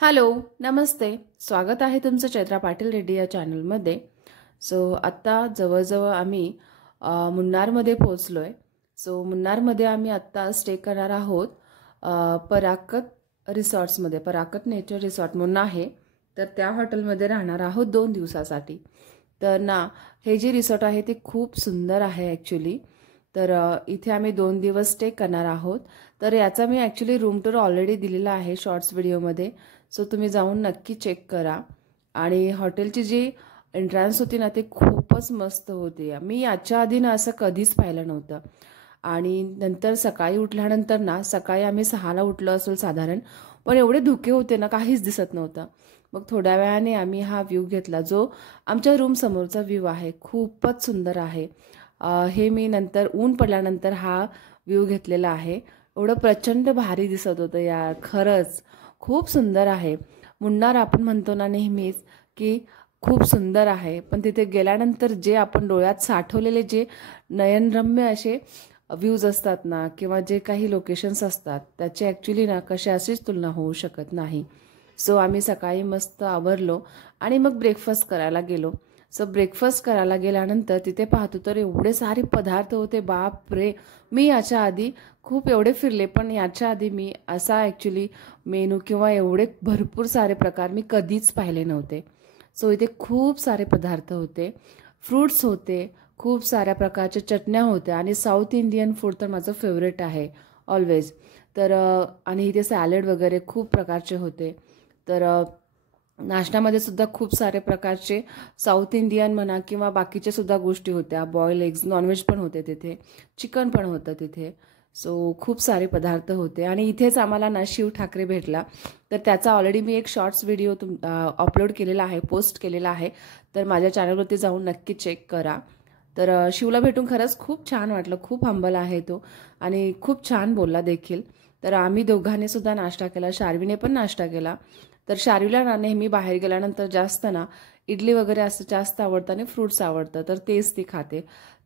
Hello, नमस्ते. स्वागत आहे तुमचं चैत्रा पाटील रेड्डी या चॅनलमध्ये. आत्ता जवळजवळ आम्ही मुन्नारमध्ये पोहोचलो आहे. मुन्नारमध्ये आम्ही आत्ता स्टे करणार आहोत पराकत रिसॉर्ट्समध्ये. पराकत नेचर रिसॉर्ट म्हणून आहे, तर त्या हॉटेलमध्ये राहणार आहोत 2 दिवसासाठी. तर ना, हे जे रिसॉर्ट आहे ते खूप सुंदर आहे ॲक्च्युली. तर इथे आम्ही 2 दिवस स्टे करणार आहोत. तर याचा मी ॲक्च्युली रूम टूर ऑलरेडी दिलेला आहे शॉर्ट्स व्हिडिओमध्ये. तुम्ही जाऊन नक्की चेक करा. आणि हॉटेलची जी एंट्रन्स होती ना, ते खूपच मस्त होती. मी याच्या आधी ना असं कधीच पाहिलं नव्हतं. आणि नंतर सकाळी उठल्यानंतर ना, सकाळी आम्ही 6ला उठलो असेल साधारण, पण एवढे धुके होते ना, काहीच दिसत नव्हतं. मग थोड्या वेळाने आम्ही हा व्ह्यू घेतला, जो आमच्या रूम समोरचा व्ह्यू आहे. खूपच सुंदर आहे. हे मी नंतर ऊन पडल्यानंतर हा व्ह्यू घेतलेला आहे. एवढं प्रचंड भारी दिसत होतं यार, खरंच खूप सुंदर आहे. मुन्नार आपण म्हणतो ना नेहमीच की खूप सुंदर आहे, पण तिथे गेल्यानंतर जे आपण डोळ्यात साठवलेले जे नयनरम्य असे व्ह्यूज असतात ना, किंवा जे काही लोकेशन्स असतात, त्याची ॲक्च्युली ना कशाशीच तुलना होऊ शकत नाही. आम्ही सकाळी मस्त आवरलो आणि मग ब्रेकफास्ट करायला गेलो. ब्रेकफास्ट करायला गेल्यानंतर तिथे पाहतो तर एवढे सारे पदार्थ होते, बाप रे. मी याच्या आधी खूप एवढे फिरले, पण याच्या आधी मी असा ॲक्च्युली मेनू किंवा एवढे भरपूर सारे प्रकार मी कधीच पाहिले नव्हते. इथे खूप सारे पदार्थ होते, फ्रूट्स होते, खूप साऱ्या प्रकारच्या चटण्या होत्या आणि साऊथ इंडियन फूड तर माझं फेवरेट आहे ऑलवेज. तर आणि इथे सॅलड वगैरे खूप प्रकारचे होते. तर नाश्त्यामध्ये सुद्धा खूप सारे प्रकारचे साऊथ इंडियन म्हणा किंवा बाकीच्या सुद्धा गोष्टी होत्या. बॉईल एग्स, नॉनव्हेज पण होते तिथे, चिकन पण होतं तिथे. खूप सारे पदार्थ होते. आणि इथेच आम्हाला ना शिव ठाकरे भेटला. तर त्याचा ऑलरेडी मी एक शॉर्ट्स व्हिडिओ अपलोड केलेला आहे, पोस्ट केलेला आहे. तर माझ्या चॅनलवरती जाऊन नक्की चेक करा. तर शिवला भेटून खरंच खूप छान वाटलं. खूप हंबल आहे तो आणि खूप छान बोलला देखील. तर आम्ही दोघांनी सुद्धा नाश्ता केला, शार्वीने पण नाश्ता केला. तर शार्वीला ना नेहमी बाहेर गेल्यानंतर जास्त ना इडली वगैरे असं जास्त आवडतं आणि फ्रूट्स आवडतं, तर तेच ती खाते.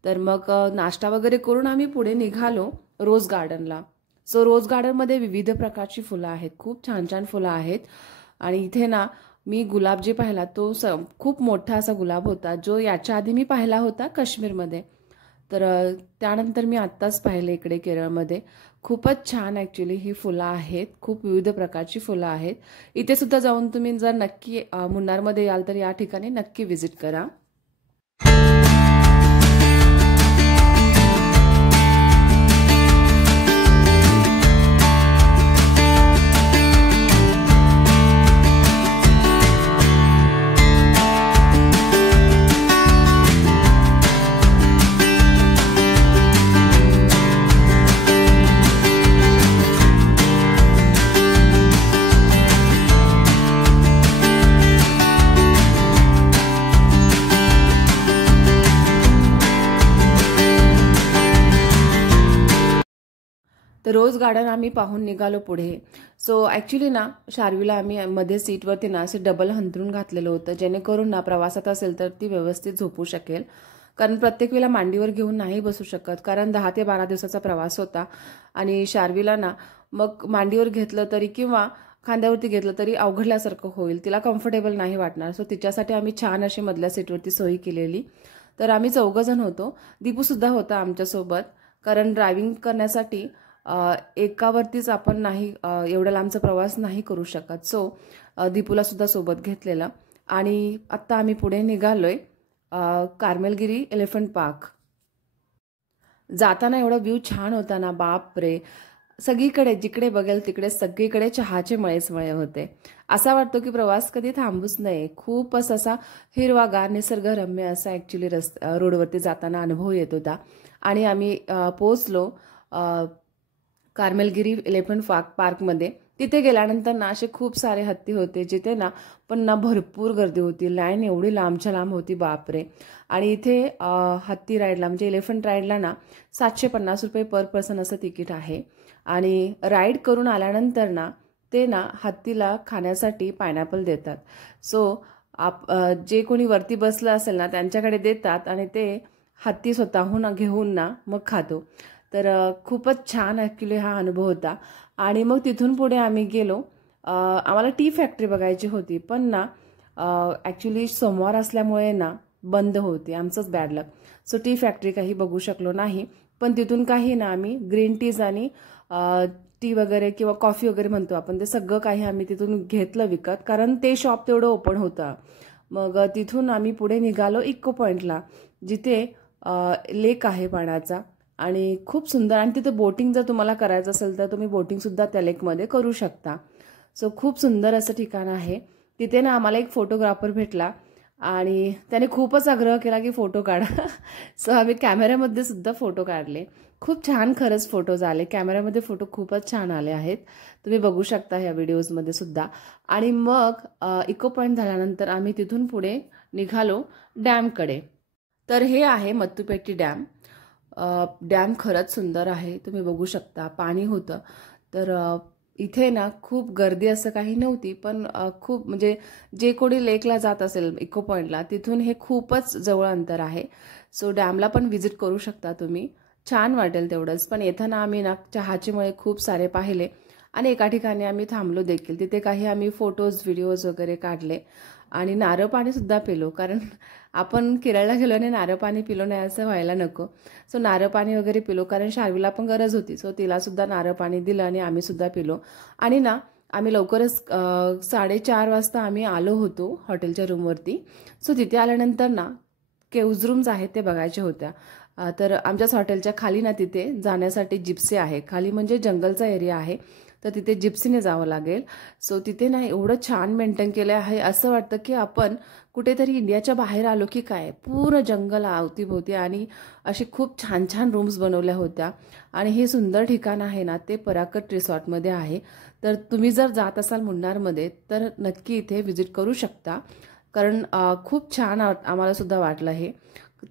तर मग नाश्ता वगैरे करून आम्ही पुढे निघालो रोज गार्डनला. रोज गार्डनमध्ये विविध प्रकारची फुलं आहेत, खूप छान छान फुलं आहेत. आणि इथे ना मी गुलाब जे पाहिला तो खूप मोठा असा गुलाब होता, जो याच्या आधी मी पाहिला होता काश्मीरमध्ये. तर त्यानंतर मी आत्ताच पाहिले इकडे केरळमध्ये. खूपच छान ॲक्च्युली ही फुलं आहेत, खूप विविध प्रकारची फुलं आहेत. इथे सुद्धा जाऊन तुम्ही जर नक्की मुन्नारमध्ये याल तर या ठिकाणी नक्की व्हिजिट करा. तर रोज गार्डन आम्ही पाहून निघालो पुढे. ॲक्च्युली ना शार्वीला आम्ही मध्ये सीटवरती ना असे डबल हंतरून घातलेलं होतं, जेणेकरून ना प्रवासात असेल तर ती व्यवस्थित झोपू शकेल. कारण प्रत्येक वेळेला मांडीवर घेऊन नाही बसू शकत, कारण 10 ते 12 दिवसाचा प्रवास होता. आणि शार्वीला ना मग मांडीवर घेतलं तरी किंवा खांद्यावरती घेतलं तरी अवघडल्यासारखं होईल, तिला कम्फर्टेबल नाही वाटणार. तिच्यासाठी आम्ही छान अशी मधल्या सीटवरती सोयी केलेली. तर आम्ही 4 जण होतो. दीपूसुद्धा होता आमच्यासोबत, कारण ड्रायव्हिंग करण्यासाठी एकावरतीच आपण नाही एवढा लांबचा प्रवास नाही करू शकत. दीपूला सुद्धा सोबत घेतलेलं. आणि आत्ता आम्ही पुढे निघालोय कार्मेलगिरी एलिफंट पार्क. जाताना एवढा व्ह्यू छान होता ना, बाप रे. सगळीकडे जिकडे बघेल तिकडे सगळीकडे चहाचे मळेच मळे होते. असा वाटतो की प्रवास कधी थांबूच नये. खूपच असा हिरवागार निसर्गरम्य असा ॲक्च्युली रोडवरती जाताना अनुभव येत होता. आणि आम्ही पोचलो कार्मेलगिरी एलिफंट पार्कमध्ये. तिथे गेल्यानंतर ना असे खूप सारे हत्ती होते, जिथे ना पण ना भरपूर गर्दी होती. लाईन एवढी लांबच्या लांब होती, बापरे. आणि इथे हत्ती राईडला म्हणजे एलिफंट राईडला ना 750 रुपये पर पर्सन असं तिकीट आहे. आणि राईड करून आल्यानंतर ना ते ना हत्तीला खाण्यासाठी पायनॅपल देतात. जे कोणी वरती बसलं असेल ना त्यांच्याकडे देतात आणि ते हत्ती स्वतःहून घेऊन ना मग खातो. तर खूपच छान ॲक्च्युली हा अनुभव होता. आणि मग तिथून पुढे आम्ही गेलो आम्हाला टी फॅक्टरी बघायची होती, पण ना ॲक्च्युली सोमवार असल्यामुळे ना बंद होती, आमचंच बॅड लक. सो टी फॅक्टरी काही बघू शकलो नाही. पण तिथून काही ना आम्ही ग्रीन टीज आणि टी वगैरे किंवा कॉफी वगैरे म्हणतो आपण, ते सगळं काही आम्ही तिथून घेतलं विकत, कारण ते शॉप तेवढं ओपन होतं. मग तिथून आम्ही पुढे निघालो इको पॉईंटला, जिथे लेक आहे पाण्याचा आणि खूप सुंदर. आणि तिथे बोटिंग जर तुम्हाला करायचं असेल तर तुम्ही बोटिंगसुद्धा त्या लेकमध्ये करू शकता. सो खूप सुंदर असं ठिकाण आहे. तिथे ना आम्हाला एक फोटोग्राफर भेटला आणि त्याने खूपच आग्रह केला की फोटो काढा. सो आम्ही कॅमेऱ्यामध्ये सुद्धा फोटो काढले. खूप छान खरंच फोटोज आले. कॅमेऱ्यामध्ये फोटो खूपच छान आले आहेत, तुम्ही बघू शकता ह्या व्हिडिओजमध्ये सुद्धा. आणि मग इको पॉईंट झाल्यानंतर आम्ही तिथून पुढे निघालो डॅमकडे. तर हे आहे मत्तुपेट्टी डॅम. डॅम खरंच सुंदर आहे, तुम्ही बघू शकता. पाणी होतं. तर इथे ना खूप गर्दी असं काही नव्हती, पण खूप म्हणजे जे कोणी लेकला जात असेल इको पॉईंटला, तिथून हे खूपच जवळ अंतर आहे. सो डॅमला पण व्हिजिट करू शकता तुम्ही, छान वाटेल तेवढंच. पण येताना आम्ही ना चहाचे मळे खूप सारे पाहिले आणि एका ठिकाणी आम्ही थांबलो देखील. तिथे काही आम्ही फोटोज व्हिडिओज वगैरे काढले आणि नारळ पाणीसुद्धा पिलो, कारण आपण केरळला गेलो आणि नारळ पाणी पिलो नाही असं व्हायला नको. सो नारळ पाणी वगैरे पिलो, कारण शार्वीला पण गरज होती. सो तिलासुद्धा नारळ पाणी दिलं आणि आम्हीसुद्धा पिलो. आणि ना आम्ही लवकरच 4:30 वाजता आम्ही आलो होतो हॉटेलच्या रूमवरती. सो तिथे आल्यानंतर ना केव्ज रूम्स आहेत ते बघायच्या होत्या. तर आमच्याच हॉटेलच्या खाली ना तिथे जाण्यासाठी जिप्सी आहे. खाली म्हणजे जंगलचा एरिया आहे, तर तिथे जिप्सीने जावं लागेल. सो तिथे ना एवढं छान मेंटेन केलं आहे, असं वाटतं की आपण कुठेतरी इंडियाच्या बाहेर आलो की काय. पूर्ण जंगल अवतीभोवती आणि अशी खूप छान छान रूम्स बनवल्या होत्या. आणि हे सुंदर ठिकाण आहे ना ते पराकट रिसॉर्टमध्ये आहे. तर तुम्ही जर जात असाल मुन्नारमध्ये तर नक्की इथे व्हिजिट करू शकता, कारण खूप छान आम्हाला सुद्धा वाटलं हे.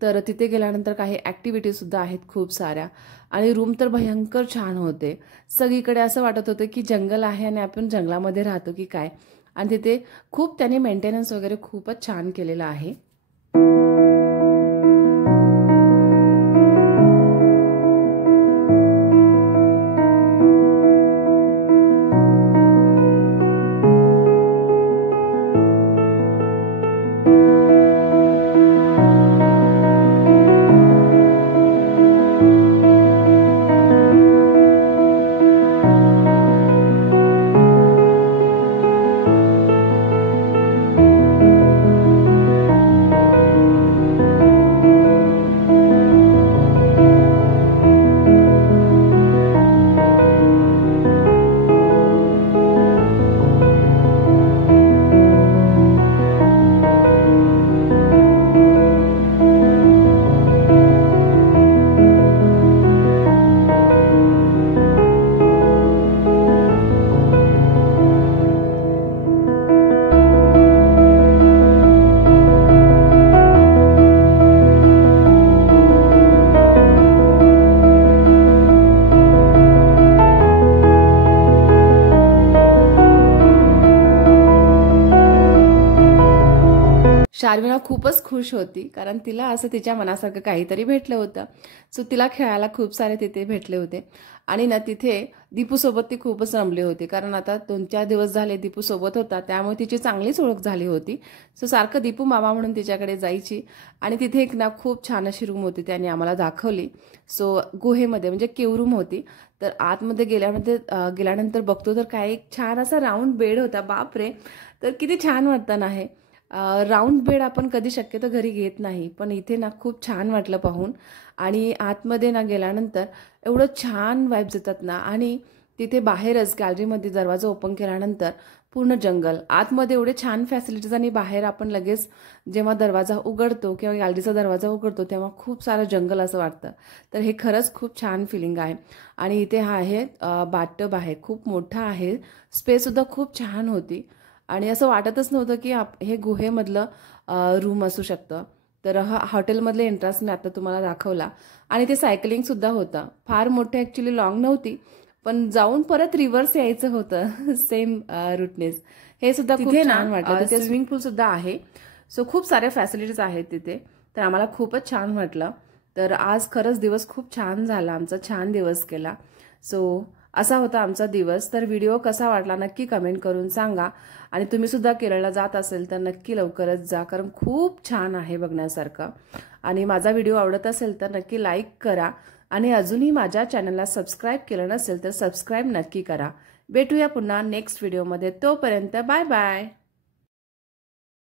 तर तिथे गेल्यानंतर काही ॲक्टिव्हिटीजसुद्धा आहेत खूप साऱ्या. आणि रूम तर भयंकर छान होते. सगळीकडे असं वाटत होतं की जंगल आहे आणि आपण जंगलामध्ये राहतो की काय. आणि तिथे खूप त्याने मेंटेनन्स वगैरे खूपच छान केलेलं आहे. शार्विना खूपच खुश होती, कारण तिला असं तिच्या मनासारखं काहीतरी भेटलं होतं. सो तिला खेळायला खूप सारे तिथे भेटले होते. आणि ना तिथे दीपूसोबत ती खूपच रमली होती, कारण आता 2-4 दिवस झाले दीपूसोबत होता, त्यामुळे तिची चांगलीच ओळख झाली होती. सो सारखं दीपू मामा म्हणून तिच्याकडे जायची. आणि तिथे एक ना खूप छान अशी रूम होती, त्याने आम्हाला दाखवली. सो गुहेमध्ये म्हणजे केव रूम होती. तर आतमध्ये गेल्यानंतर बघतो तर काय एक छान असा राऊंड बेड होता. बापरे, तर किती छान वाटतं ना हे. राऊंड बेड आपण कधी शक्यतो घरी घेत नाही, पण इथे ना खूप छान वाटलं पाहून. आणि आतमध्ये ना गेल्यानंतर एवढं छान वाईब्स येतात ना. आणि तिथे बाहेरच गॅलरीमध्ये दरवाजा ओपन केल्यानंतर पूर्ण जंगल, आतमध्ये एवढे छान फॅसिलिटीज आणि बाहेर आपण लगेच जेव्हा दरवाजा उघडतो किंवा गॅलरीचा दरवाजा उघडतो तेव्हा खूप सारं जंगल असं वाटतं. तर हे खरंच खूप छान फिलिंग आहे. आणि इथे हा आहे बाथटब आहे, खूप मोठा आहे. स्पेससुद्धा खूप छान होती आणि असं वाटतच नव्हतं की हे गुहेमधलं रूम असू शकतं. तर हा हॉटेलमधले एंट्रन्स मी आता तुम्हाला दाखवला. आणि ते सायकलिंगसुद्धा होतं. फार मोठे ॲक्च्युली लॉंग नव्हती, पण जाऊन परत रिव्हर्स यायचं होतं सेम रूटनेस. हे सुद्धा खूप छान वाटलं. तिथे स्विमिंग पूलसुद्धा आहे. सो खूप साऱ्या फॅसिलिटीज आहेत तिथे. तर आम्हाला खूपच छान वाटलं. तर आज खरंच दिवस खूप छान झाला, आमचा छान दिवस गेला. सो असा होता आमचा दिवस. तर व्हिडिओ कसा वाटला नक्की कमेंट करून सांगा. आणि तुम्ही सुद्धा केरळला जात असेल तर नक्की लवकरच जा, कारण खूप छान आहे बघण्यासारखं. आणि माझा व्हिडिओ आवडत असेल तर नक्की लाईक करा. आणि अजूनही माझ्या चॅनलला सबस्क्राईब केलं नसेल तर सबस्क्राईब नक्की करा. भेटूया पुन्हा नेक्स्ट व्हिडिओमध्ये. तोपर्यंत बाय बाय.